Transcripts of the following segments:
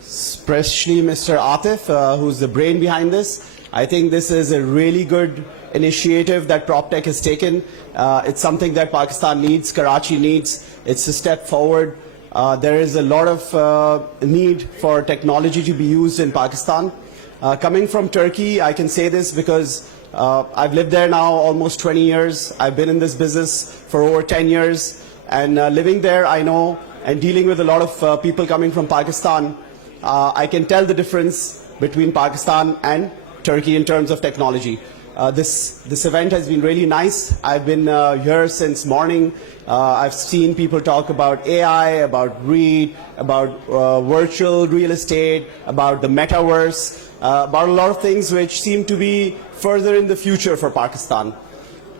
especially Mr. Atif, who's the brain behind this. I think this is a really good initiative that Proptech has taken. It's something that Pakistan needs, Karachi needs. It's a step forward. There is a lot of need for technology to be used in Pakistan. Coming from Turkey, I can say this because I've lived there now almost 20 years. I've been in this business for over 10 years. And living there, I know, and dealing with a lot of people coming from Pakistan, I can tell the difference between Pakistan and Turkey in terms of technology. This event has been really nice. I've been here since morning. I've seen people talk about AI, about REIT, about virtual real estate, about the metaverse, about a lot of things which seem to be further in the future for Pakistan.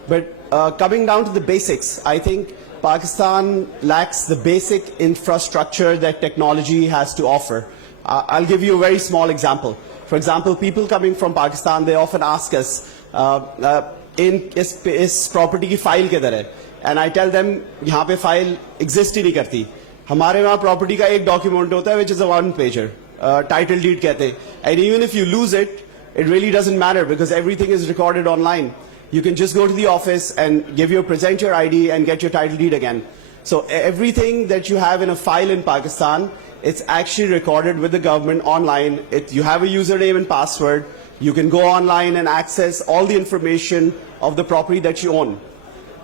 But coming down to the basics, I think Pakistan lacks the basic infrastructure that technology has to offer. I'll give you a very small example. For example, people coming from Pakistan, they often ask us, is property की file किधर है? And I tell them, यहाँ पे file exist ही नहीं करती. हमारे वहाँ property का एक document होता है, which is a one-pager, title deed कहते हैं. And even if you lose it, it really doesn't matter because everything is recorded online. You can just go to the office and present your ID and get your title deed again. So everything that you have in a file in Pakistan, it's actually recorded with the government online. You have a username and password. You can go online and access all the information of the property that you own.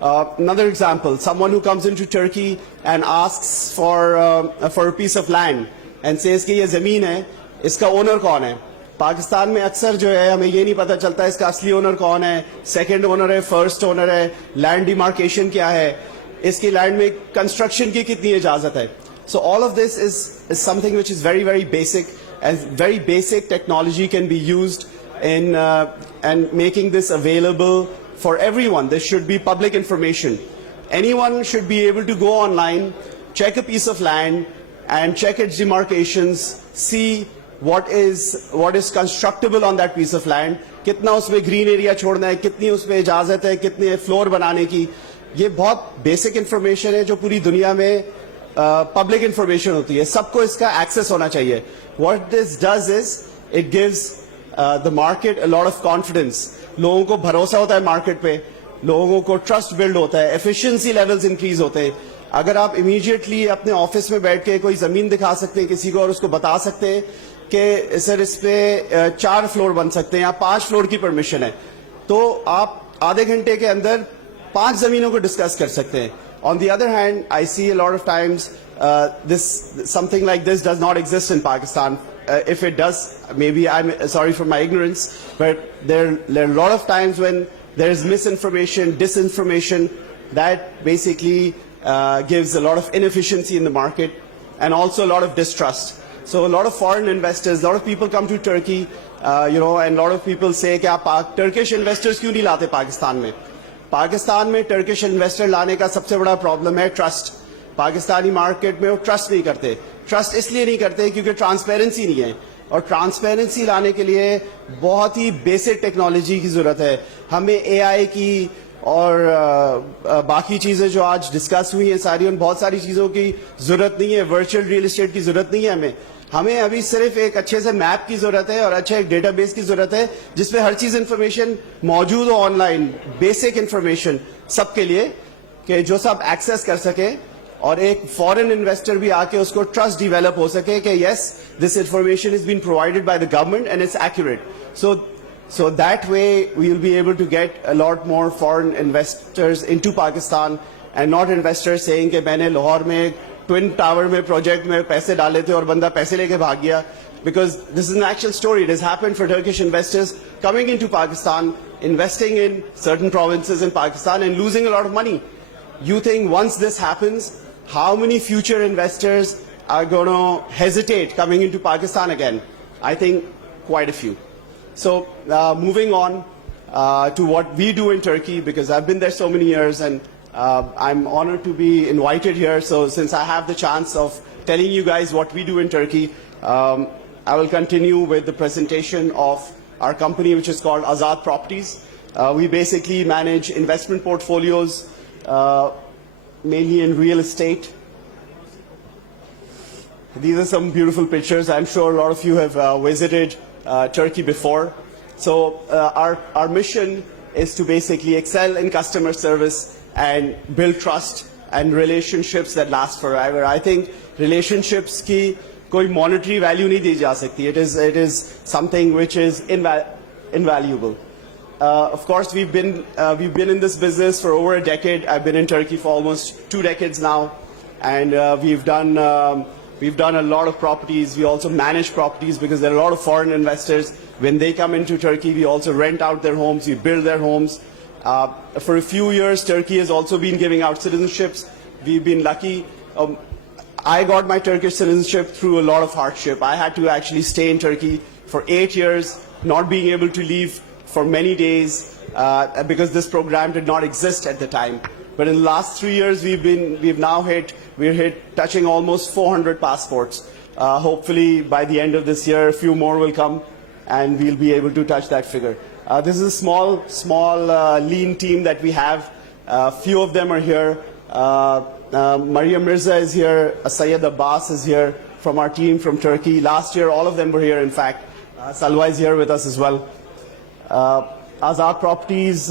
Another example, someone who comes into Turkey and asks for a piece of land and says कि ये ज़मीन है, इसका owner कौन है? पाकिस्तान में अक्सर जो है हमें ये नहीं पता चलता इसका असली ओनर कौन है, सेकंड ओनर है, फर्स्ट ओनर है, लैंड डिमार्केशन क्या है, इसकी लैंड में कंस्ट्रक्शन की कितनी इजाजत है. So all of this is something which is very, very basic, and very basic technology can be used in and making this available for everyone. There should be public information. Anyone should be able to go online, check a piece of land and check its demarcations, see what is constructible on that piece of land, कितना उसमें green area छोड़ना है, कितनी उसमें इजाजत है, कितने floor बनाने की. ये बहुत basic information है जो पूरी दुनिया में public information होती है. सबको इसका access होना चाहिए. What this does is it gives the market a lot of confidence. लोगों को भरोसा होता है market पे, लोगों को trust build होता है, efficiency levels increase होते हैं. अगर आप immediately अपने ऑफिस में बैठ के कोई जमीन दिखा सकते हैं किसी को और उसको बता सकते हैं कि सर इस पे 4 फ्लोर बन सकते हैं या 5 फ्लोर की परमिशन है, तो आप आधे घंटे के अंदर 5 जमीनों को डिस्कस कर सकते हैं. On the other hand, I see a lot of times something like this does not exist in Pakistan. If it does, maybe I'm sorry for my ignorance, but there are a lot of times when there is misinformation, disinformation that basically gives a lot of inefficiency in the market and also a lot of distrust. So a lot of foreign investors, a lot of people come to Turkey, and a lot of people say कि आप Turkish investors क्यों नहीं लाते पाकिस्तान में? पाकिस्तान में Turkish investor लाने का सबसे बड़ा problem है trust. पाकिस्तानी मार्केट में वो ट्रस्ट नहीं करते. ट्रस्ट इसलिए नहीं करते क्योंकि ट्रांसपेरेंसी नहीं है, और ट्रांसपेरेंसी लाने के लिए बहुत ही बेसिक टेक्नोलॉजी की जरूरत है. हमें एआई की और बाकी चीजें जो आज डिस्कस हुई हैं सारी, उन बहुत सारी चीजों की जरूरत नहीं है. वर्चुअल रियल एस्टेट की जरूरत नहीं है हमें अभी सिर्फ एक अच्छे से मैप की जरूरत है और अच्छे एक डेटाबेस की जरूरत है जिसपे हर चीज इंफॉर्मेशन मौजूद हो ऑनलाइन, बेसिक इंफॉर्मेशन सबके लिए कि जो सब एक्सेस कर सके और एक फॉरेन इन्वेस्टर भी आके उसको ट्रस्ट डेवलप हो सके कि yes this information is been provided by the government and it's accurate. So that way we will be able to get a lot more foreign investors into Pakistan and not investors saying कि मैंने लाहौर में twin tower में project में पैसे डाले थे और बंदा पैसे लेके भाग गया. Because this is an actual story. It has happened for Turkish investors coming into Pakistan, investing in certain provinces in Pakistan and losing a lot of money. You think once this happens, how many future investors are going to hesitate coming into Pakistan again? I think quite a few. So moving on to what we do in Turkey, because I've been there so many years and I'm honored to be invited here. So since I have the chance of telling you guys what we do in Turkey, I will continue with the presentation of our company, which is called Azad Properties. We basically manage investment portfolios, mainly in real estate. These are some beautiful pictures. I'm sure a lot of you have visited Turkey before. So our mission is to basically excel in customer service and build trust and relationships that last forever. I think relationships की कोई monetary value नहीं दी जा सकती. It is something which is invaluable. Of course, we've been in this business for over a decade. I've been in Turkey for almost 2 decades now, and we've done a lot of properties. We also manage properties because there are a lot of foreign investors. When they come into Turkey, we also rent out their homes. We build their homes. For a few years, Turkey has also been giving out citizenships. We've been lucky. I got my Turkish citizenship through a lot of hardship. I had to actually stay in Turkey for 8 years, not being able to leave for many days because this program did not exist at the time. But in the last 3 years, we're touching almost 400 passports. Hopefully, by the end of this year, a few more will come, and we'll be able to touch that figure. This is a small, lean team that we have. A few of them are here. Maria Mirza is here. Syed Abbas is here from our team from Turkey. Last year, all of them were here, in fact. Salwa is here with us as well. Azad Properties.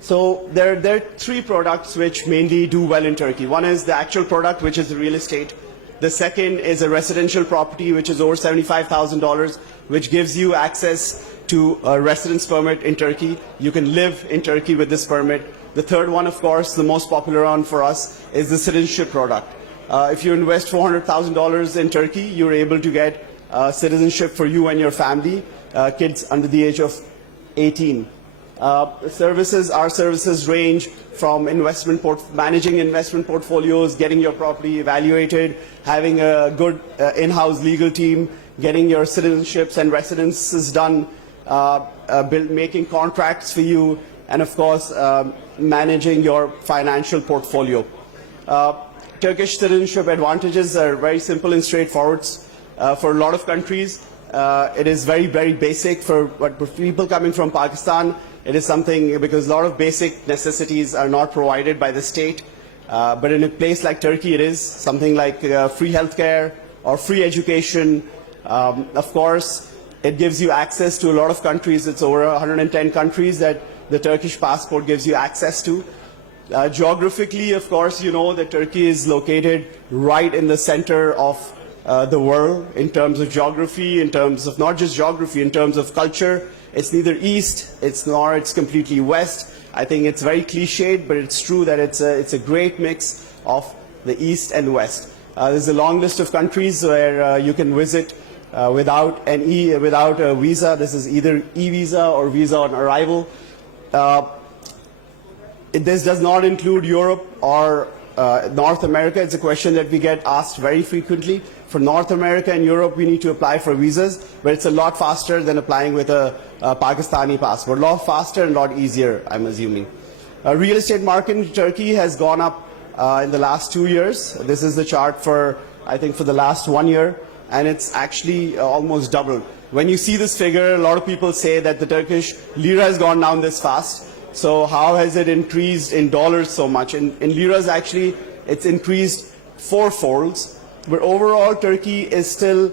So there are 3 products which mainly do well in Turkey. One is the actual product, which is the real estate. The second is a residential property, which is over $75,000, which gives you access to a residence permit in Turkey. You can live in Turkey with this permit. The third one, of course, the most popular one for us, is the citizenship product. If you invest $400,000 in Turkey, you're able to get citizenship for you and your family, kids under the age of 18. Our services range from managing investment portfolios, getting your property evaluated, having a good in-house legal team, getting your citizenships and residences done, making contracts for you, and of course, managing your financial portfolio. Turkish citizenship advantages are very simple and straightforward. For a lot of countries, it is very, very basic. For people coming from Pakistan, it is something because a lot of basic necessities are not provided by the state. But in a place like Turkey, it is something like free healthcare or free education. Of course, it gives you access to a lot of countries. It's over 110 countries that the Turkish passport gives you access to. Geographically, of course, you know that Turkey is located right in the center of the world in terms of geography, in terms of not just geography, in terms of culture. It's neither east, it's completely west. I think it's very cliched, but it's true that it's a great mix of the east and west. There's a long list of countries where you can visit without a visa. This is either e-visa or visa on arrival. This does not include Europe or North America. It's a question that we get asked very frequently. For North America and Europe, we need to apply for visas, but it's a lot faster than applying with a Pakistani passport. A lot faster and a lot easier, I'm assuming. Real estate market in Turkey has gone up in the last 2 years. This is the chart for, I think, for the last 1 year, and it's actually almost doubled. When you see this figure, a lot of people say that the Turkish lira has gone down this fast. So how has it increased in dollars so much? In liras, actually, it's increased 4-folds. But overall, Turkey is still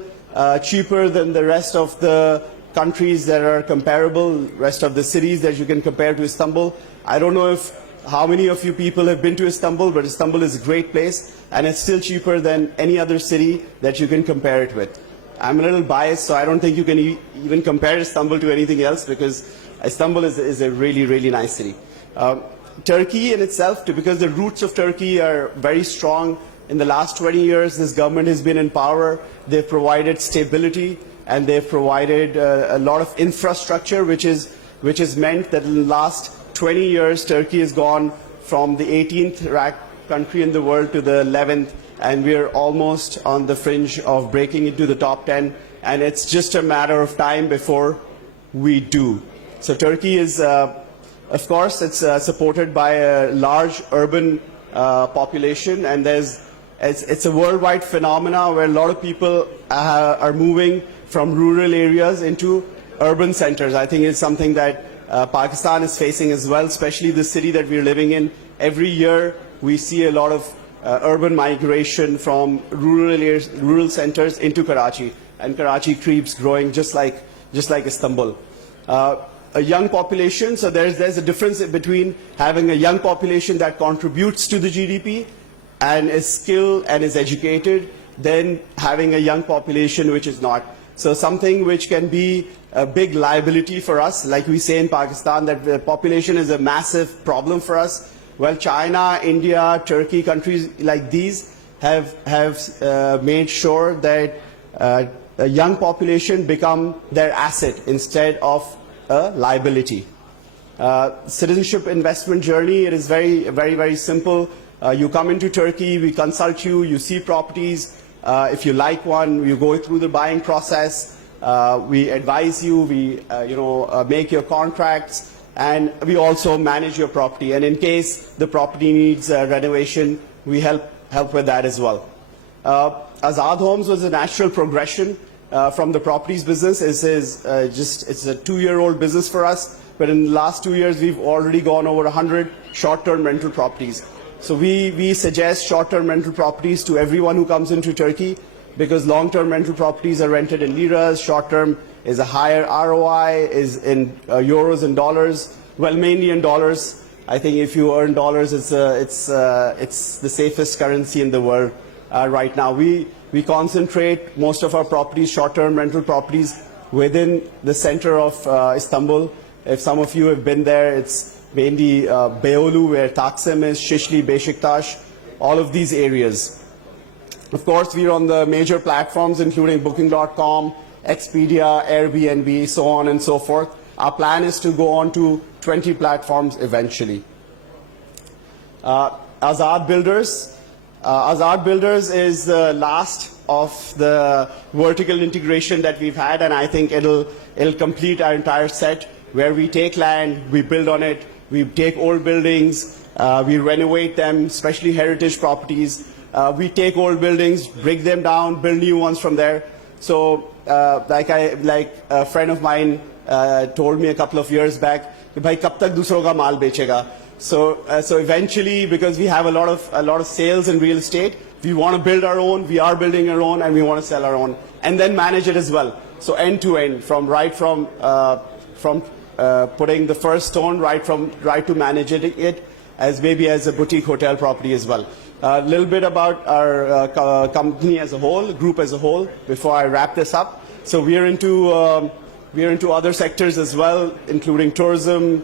cheaper than the rest of the countries that are comparable, rest of the cities that you can compare to Istanbul. I don't know how many of you people have been to Istanbul, but Istanbul is a great place, and it's still cheaper than any other city that you can compare it with. I'm a little biased, so I don't think you can even compare Istanbul to anything else, because Istanbul is a really, really nice city. Turkey in itself, because the roots of Turkey are very strong. In the last 20 years, this government has been in power. They've provided stability, and they've provided a lot of infrastructure, which has meant that in the last 20 years, Turkey has gone from the 18th ranked country in the world to the 11th, and we're almost on the fringe of breaking into the top 10, and it's just a matter of time before we do. So Turkey is, of course, it's supported by a large urban population, and it's a worldwide phenomena where a lot of people are moving from rural areas into urban centers. I think it's something that Pakistan is facing as well, especially the city that we're living in. Every year we see a lot of urban migration from rural centers into Karachi, and Karachi keeps growing just like Istanbul. A young population, so there's a difference between having a young population that contributes to the GDP and is skilled and is educated, than having a young population which is not. So something which can be a big liability for us, like we say in Pakistan, that the population is a massive problem for us. Well, China, India, Turkey, countries like these have made sure that a young population become their asset instead of a liability. Citizenship investment journey, it is very simple. You come into Turkey, we consult you, you see properties. If you like one, you go through the buying process. We advise you, we make your contracts, and we also manage your property. And in case the property needs renovation, we help with that as well. Azad Homes was a natural progression from the properties business. It's a 2-year-old business for us, but in the last 2 years, we've already gone over 100 short-term rental properties. So we suggest short-term rental properties to everyone who comes into Turkey, because long-term rental properties are rented in liras, short-term is a higher ROI, is in euros and dollars, well, mainly in dollars. I think if you earn dollars, it's the safest currency in the world right now. We concentrate most of our properties, short-term rental properties, within the center of Istanbul. If some of you have been there, it's mainly Beyoğlu, where Taksim is, Shishli, Beşiktaş, all of these areas. Of course, we're on the major platforms, including Booking.com, Expedia, Airbnb, so on and so forth. Our plan is to go on to 20 platforms eventually. Azad Builders. Azad Builders is the last of the vertical integration that we've had, and I think it'll complete our entire set, where we take land, we build on it, we take old buildings, we renovate them, especially heritage properties. We take old buildings, break them down, build new ones from there. So, like a friend of mine told me a couple of years back, "Bhai, kab tak dusron ka maal bechega?" So eventually, because we have a lot of sales in real estate, we want to build our own. We are building our own, and we want to sell our own, and then manage it as well. So end to end, from putting the first stone, right to manage it as maybe as a boutique hotel property as well. A little bit about our company as a whole, group as a whole, before I wrap this up. So we are into other sectors as well, including tourism,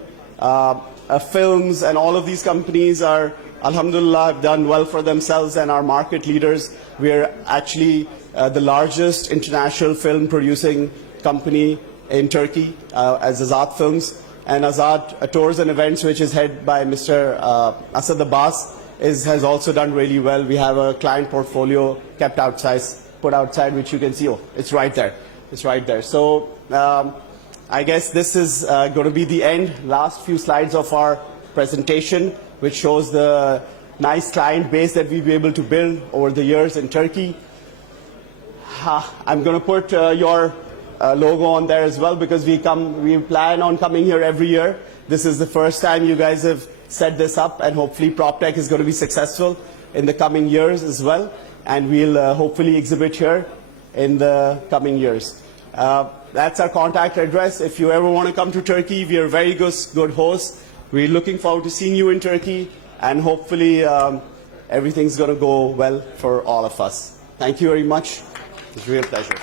films, and all of these companies are, alhamdulillah, have done well for themselves and are market leaders. We are actually the largest international film producing company in Turkey as Azad Films, and Azad Tours and Events, which is headed by Mr. Asad Abbas, has also done really well. We have a client portfolio put outside, which you can see. Oh, it's right there. It's right there. So I guess this is going to be the end. Last few slides of our presentation, which shows the nice client base that we've been able to build over the years in Turkey. I'm going to put your logo on there as well, because we plan on coming here every year. This is the first time you guys have set this up, and hopefully Proptech is going to be successful in the coming years as well, and we'll hopefully exhibit here in the coming years. That's our contact address. If you ever want to come to Turkey, we are very good hosts. We're looking forward to seeing you in Turkey, and hopefully everything's going to go well for all of us. Thank you very much. It's a real pleasure.